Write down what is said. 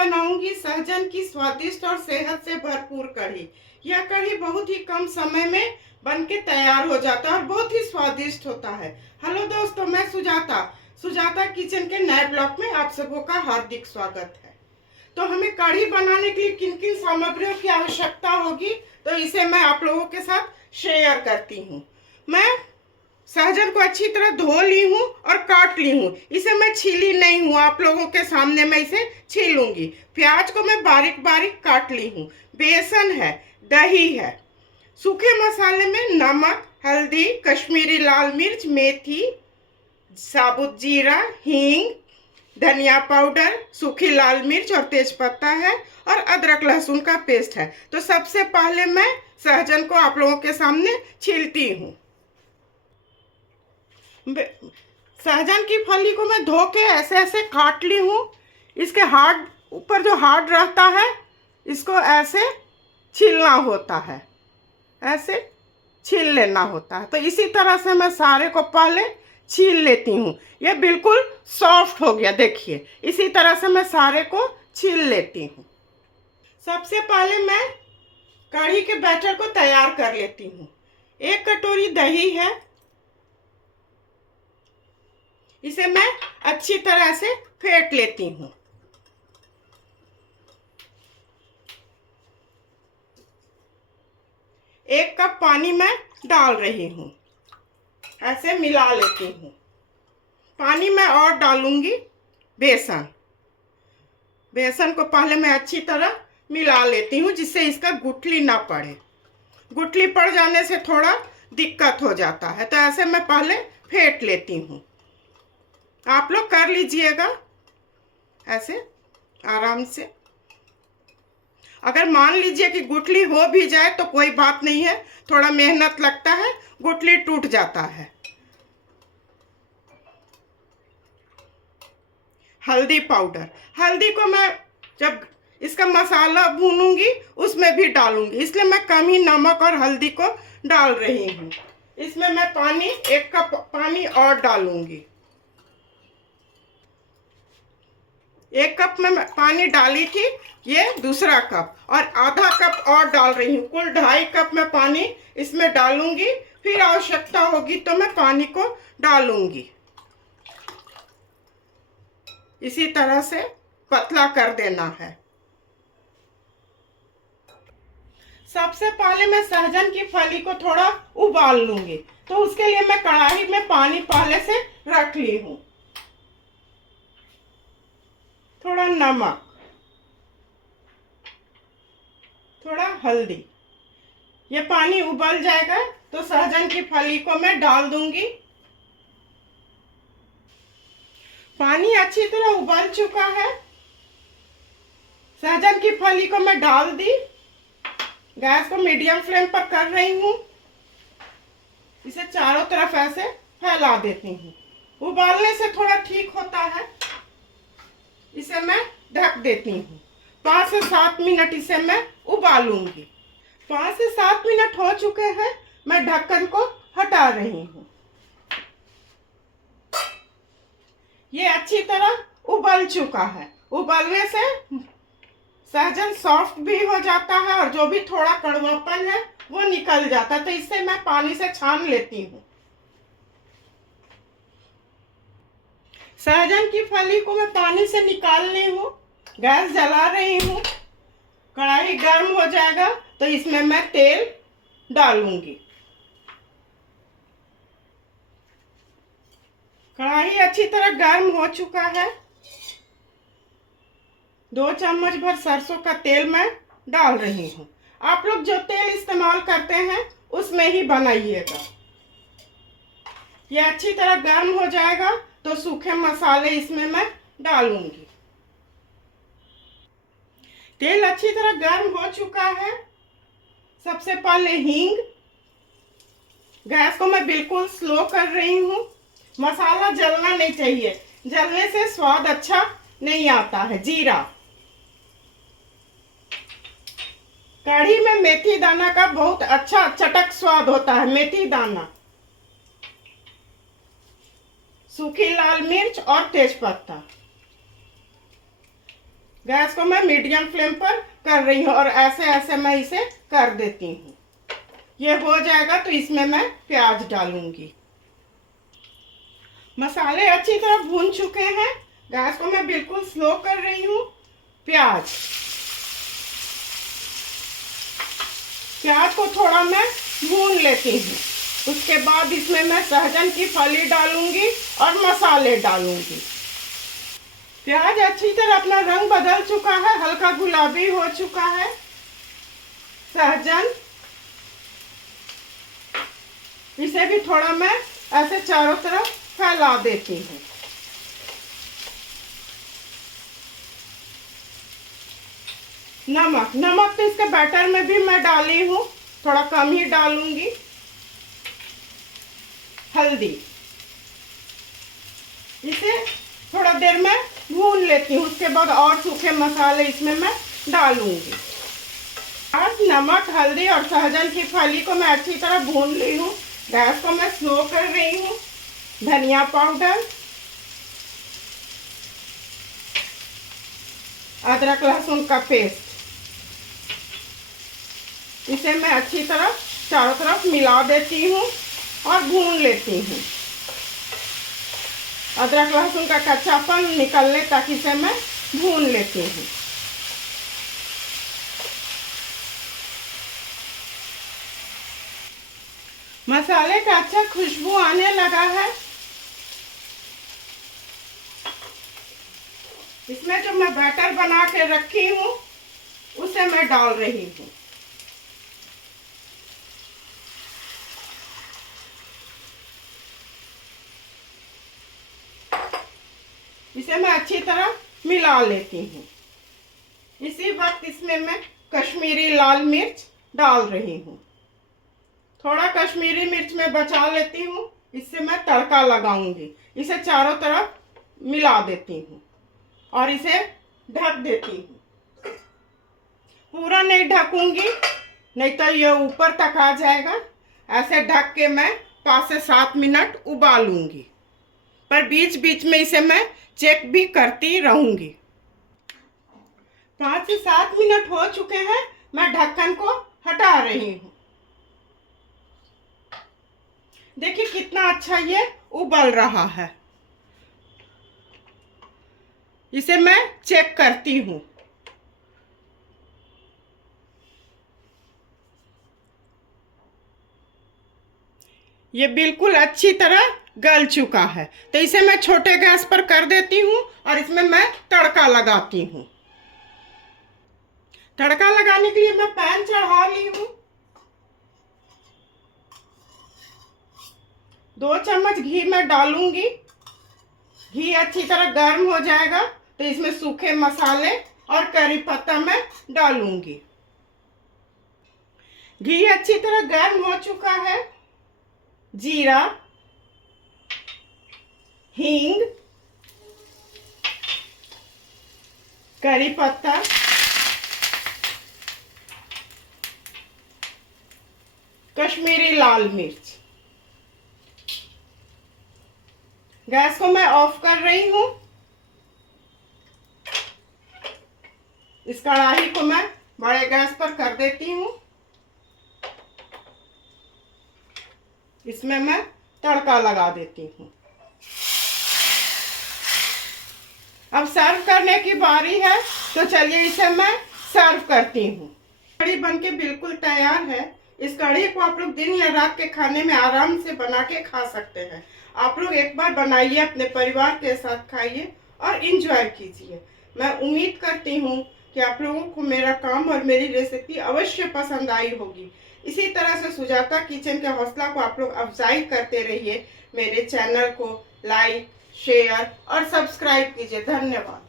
बनाऊंगी सहजन की स्वादिष्ट और सेहत से भरपूर कढ़ी। यह कढ़ी बहुत ही कम समय में बन के तैयार हो जाता है और बहुत ही स्वादिष्ट होता है। हेलो दोस्तों, मैं सुजाता सुजाता किचन के नए ब्लॉग में आप सबों का हार्दिक स्वागत है। तो हमें कढ़ी बनाने के लिए किन किन सामग्रियों की आवश्यकता होगी, तो इसे मैं आप लोगों के साथ शेयर करती हूँ। मैं सहजन को अच्छी तरह धो ली हूँ और काट ली हूँ। इसे मैं छीली नहीं हूँ, आप लोगों के सामने मैं इसे छीलूंगी। प्याज को मैं बारीक बारीक काट ली हूँ। बेसन है, दही है, सूखे मसाले में नमक, हल्दी, कश्मीरी लाल मिर्च, मेथी, साबुत जीरा, हींग, धनिया पाउडर, सूखी लाल मिर्च और तेजपत्ता है और अदरक लहसुन का पेस्ट है। तो सबसे पहले मैं सहजन को आप लोगों के सामने छीलती हूँ। सहजन की फली को मैं धो के ऐसे ऐसे काट ली हूँ। इसके हार्ड ऊपर जो हार्ड रहता है इसको ऐसे छीलना होता है, ऐसे छील लेना होता है। तो इसी तरह से मैं सारे को पहले छील लेती हूँ। ये बिल्कुल सॉफ्ट हो गया, देखिए इसी तरह से मैं सारे को छील लेती हूँ। सबसे पहले मैं कढ़ी के बैटर को तैयार कर लेती हूँ। 1 कटोरी दही है, इसे मैं अच्छी तरह से फेंट लेती हूँ। एक कप पानी मैं डाल रही हूँ, ऐसे मिला लेती हूँ। पानी में और डालूंगी बेसन। बेसन को पहले मैं अच्छी तरह मिला लेती हूँ जिससे इसका गुठली ना पड़े। गुठली पड़ जाने से थोड़ा दिक्कत हो जाता है, तो ऐसे मैं पहले फेंट लेती हूँ। आप लोग कर लीजिएगा ऐसे आराम से। अगर मान लीजिए कि गुठली हो भी जाए तो कोई बात नहीं है, थोड़ा मेहनत लगता है, गुठली टूट जाता है। हल्दी पाउडर, हल्दी को मैं जब इसका मसाला भूनूंगी उसमें भी डालूंगी, इसलिए मैं कम ही नमक और हल्दी को डाल रही हूँ। इसमें मैं पानी 1 कप पानी और डालूंगी। 1 कप में पानी डाली थी, ये दूसरा कप और आधा कप और डाल रही हूँ। कुल 2.5 कप में पानी इसमें डालूंगी। फिर आवश्यकता होगी तो मैं पानी को डालूंगी। इसी तरह से पतला कर देना है। सबसे पहले मैं सहजन की फली को थोड़ा उबाल लूंगी, तो उसके लिए मैं कढ़ाई में पानी पहले से रख ली हूँ। थोड़ा नमक, थोड़ा हल्दी। ये पानी उबल जाएगा तो सहजन की फली को मैं डाल दूंगी। पानी अच्छी तरह उबल चुका है। सहजन की फली को मैं डाल दी। गैस को मीडियम फ्लेम पर कर रही हूँ। इसे चारों तरफ ऐसे फैला देती हूँ। उबालने से थोड़ा ठीक होता है। इसे मैं ढक देती हूँ। 5 से 7 मिनट इसे मैं उबालूंगी। 5 से 7 मिनट हो चुके हैं। मैं ढक्कन को हटा रही हूँ। ये अच्छी तरह उबल चुका है। उबलने से सहजन सॉफ्ट भी हो जाता है और जो भी थोड़ा कड़वापन है वो निकल जाता है। तो इससे मैं पानी से छान लेती हूँ। सहजन की फली को मैं पानी से निकाल ली हूँ। गैस जला रही हूँ। कढ़ाई गर्म हो जाएगा तो इसमें मैं तेल डालूंगी। कढ़ाई अच्छी तरह गर्म हो चुका है। 2 चम्मच भर सरसों का तेल मैं डाल रही हूँ। आप लोग जो तेल इस्तेमाल करते हैं उसमें ही बनाइएगा। ये अच्छी तरह गर्म हो जाएगा तो सूखे मसाले इसमें मैं डालूंगी। तेल अच्छी तरह गर्म हो चुका है। सबसे पहले हींग। गैस को मैं बिल्कुल स्लो कर रही हूँ। मसाला जलना नहीं चाहिए, जलने से स्वाद अच्छा नहीं आता है। जीरा, कढ़ी में मेथी दाना का बहुत अच्छा चटक स्वाद होता है। मेथी दाना, सूखी लाल मिर्च और तेजपत्ता। गैस को मैं मीडियम फ्लेम पर कर रही हूँ और ऐसे ऐसे मैं इसे कर देती हूँ। ये हो जाएगा तो इसमें मैं प्याज डालूंगी। मसाले अच्छी तरह भून चुके हैं। गैस को मैं बिल्कुल स्लो कर रही हूँ। प्याज को थोड़ा मैं भून लेती हूँ। उसके बाद इसमें मैं सहजन की फली डालूंगी और मसाले डालूंगी। प्याज अच्छी तरह अपना रंग बदल चुका है, हल्का गुलाबी हो चुका है। सहजन, इसे भी थोड़ा मैं ऐसे चारों तरफ फैला देती हूँ। नमक तो इसके बैटर में भी मैं डाली हूँ, थोड़ा कम ही डालूंगी। हल्दी, इसे थोड़ा देर में भून लेती हूँ। उसके बाद और सूखे मसाले इसमें मैं डालूंगी। आज नमक, हल्दी और सहजन की फली को मैं अच्छी तरह भून ली हूँ। गैस को मैं स्लो कर रही हूँ। धनिया पाउडर, अदरक लहसुन का पेस्ट, इसे मैं अच्छी तरह चारों तरफ मिला देती हूँ और भून लेती हूँ। अदरक लहसुन का कच्चापन निकलने तक इसे मैं भून लेती हूँ। मसाले का अच्छा खुशबू आने लगा है। इसमें जो मैं बैटर बना के रखी हूँ उसे मैं डाल रही हूँ। इसे मैं अच्छी तरह मिला लेती हूँ। इसी वक्त इसमें मैं कश्मीरी लाल मिर्च डाल रही हूँ। थोड़ा कश्मीरी मिर्च मैं बचा लेती हूँ, इससे मैं तड़का लगाऊंगी। इसे चारों तरफ मिला देती हूँ और इसे ढक देती हूँ। पूरा नहीं ढकूंगी, नहीं तो ये ऊपर तक आ जाएगा। ऐसे ढक के मैं 5 से 7 मिनट उबालूंगी, पर बीच बीच में इसे मैं चेक भी करती रहूंगी। 5 से 7 मिनट हो चुके हैं। मैं ढक्कन को हटा रही हूँ। देखिए कितना अच्छा ये उबल रहा है। इसे मैं चेक करती हूँ। ये बिल्कुल अच्छी तरह गल चुका है, तो इसे मैं छोटे गैस पर कर देती हूँ और इसमें मैं तड़का लगाती हूँ। तड़का लगाने के लिए मैं पैन चढ़ा ली हूँ। 2 चम्मच घी मैं डालूंगी। घी अच्छी तरह गर्म हो जाएगा तो इसमें सूखे मसाले और करी पत्ता मैं डालूंगी। घी अच्छी तरह गर्म हो चुका है। जीरा, हींग, करी पत्ता, कश्मीरी लाल मिर्च। गैस को मैं ऑफ कर रही हूँ। इस कढ़ाई को मैं बड़े गैस पर कर देती हूँ। इसमें मैं तड़का लगा देती हूँ। अब सर्व करने की बारी है, तो चलिए इसे मैं सर्व करती हूँ। कढ़ी बनके बिल्कुल तैयार है। इस कढ़ी को आप लोग दिन या रात के खाने में आराम से बना के खा सकते हैं। आप लोग एक बार बनाइए, अपने परिवार के साथ खाइए और इंजॉय कीजिए। मैं उम्मीद करती हूँ कि आप लोगों को मेरा काम और मेरी रेसिपी अवश्य पसंद आई होगी। इसी तरह से सुजाता किचन के हौसला को आप लोग अफजाई करते रहिए। मेरे चैनल को लाइक, शेयर और सब्सक्राइब कीजिए। धन्यवाद।